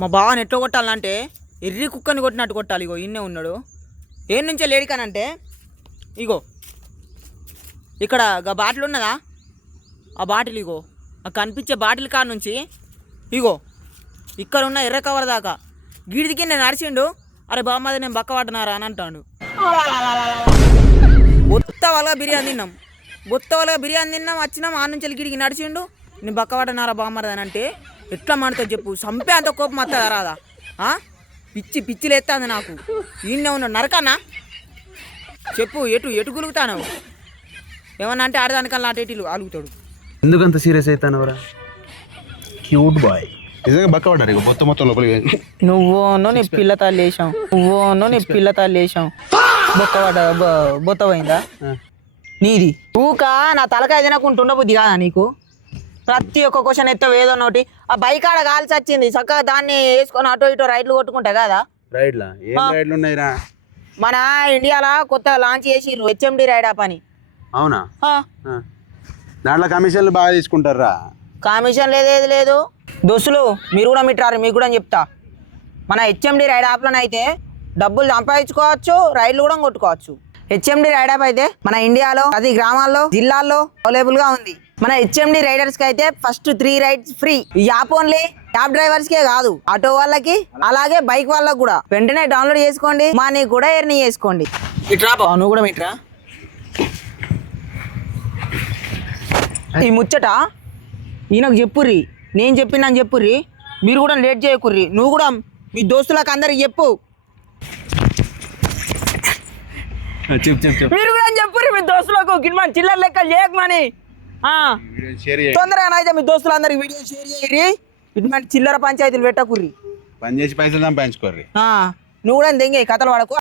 మా బావని ఎట్లా కొట్టాలంటే ఎర్రి కుక్కని కొట్టినట్టు కొట్టాలి. ఇగో ఇన్నే ఉన్నాడు. ఏం నుంచే లేడికానంటే ఇగో ఇక్కడ బాటిల్ ఉన్నదా, ఆ బాటిల్ ఇగో ఆ కనిపించే బాటిల్ కాడ నుంచి ఇగో ఇక్కడ ఉన్న ఎర్ర కవర్ దాకా గిడిదికి నేను నడిచిండు. అరే బామ్మది నేను బక్క పడ్డనారా అని అంటాడు. బొత్త వాళ్ళగా బిర్యానీ తిన్నాం వచ్చినాం. ఆ నుంచి గిడికి నడిచిండు. నేను బక్క పడ్డనారా బామ్మది అని అంటే ఎట్లా మాడుతుంది చెప్పు. సంపే అంత కోపం వస్తుందా రాదా? పిచ్చిలు ఎత్తాంది నాకు. ఈయనే ఉన్నాడు నరకన్నా చెప్పు. ఎటు గులుగుతాను ఏమన్నా అంటే ఆడదానికల్లా అటు అలుగుతాడు. ఎందుకంత సీరియస్ అవుతాను? క్యూట్ బాయ్ నిజంగా బక్క పడ్డారు. ఇక మొత్తం లోపలికి నువ్వునో నీ పిల్లతాలు లేచాం బొక్క పడ్డ బొత్త పోయిందా నీది? ఊక నా తలకాయ తినకుంటుండ బుద్ధి కాదా నీకు? ప్రతి ఒక్క క్వశ్చన్ ఎత్తావు ఏదో ఒకటి. ఆ బైక్ ఆడ కాల్చి వచ్చింది చక్కగా దాన్ని వేసుకొని అటో ఇటో రైడ్లు కొట్టుకుంటా కదా. మన ఇండియాలో కొత్తగా లాంచ్ చేసిర్రు హెచ్ఎండి రైడ్ అప్ అని. అవునా? దాంట్లో కమిషన్లు బాగా తీసుకుంటారా? కమిషన్ ఏది లేదు దోస్తులు. మీరు కూడా మిట్రారు, మీకు కూడా చెప్తా. మన హెచ్ఎండి రైడ్ యాప్లోనైతే డబ్బులు సంపాదించుకోవచ్చు, రైడ్లు కూడా కొట్టుకోవచ్చు. హెచ్ఎండి రైడ్ యాప్ అయితే మన ఇండియాలో 10 గ్రామాల్లో జిల్లాల్లో అవైలబుల్ గా ఉంది. మన హెచ్ఎండి రైడర్స్ కి అయితే ఫస్ట్ 3 రైడ్స్ ఫ్రీ. ఈ యాప్ ఓన్లీ క్యాబ్ డ్రైవర్స్ కే కాదు, ఆటో వాళ్ళకి అలాగే బైక్ వాళ్ళకి కూడా. వెంటనే డౌన్లోడ్ చేసుకోండి, మనీ కూడా ఎర్న్ చేసుకోండి. ఇట్రా బావ, నువ్వు కూడా మిట్రా. ఈ ముచ్చట ఈయనకు చెప్పుర్రి, నేను చెప్పినని చెప్పుర్రి. మీరు కూడా లేట్ చేయకుర్రి. నువ్వు కూడా మీ దోస్తులకు అందరికి చెప్పు. మీరు కూడా చెప్పుర్రి మీ దోస్తులకు గిట్మని చిల్లర లెక్క చేయకమని. తొందరగా అయితే మీ దోస్తులందరికి వీడియో షేర్ చేయరి. ఇటువంటి చిల్లర పంచాయతీలు పెట్టకుర్రి. పని చేసి పైసలు సంపాదించుకోర్రి. నువ్వు కూడా దెంగే కథలు పడకు.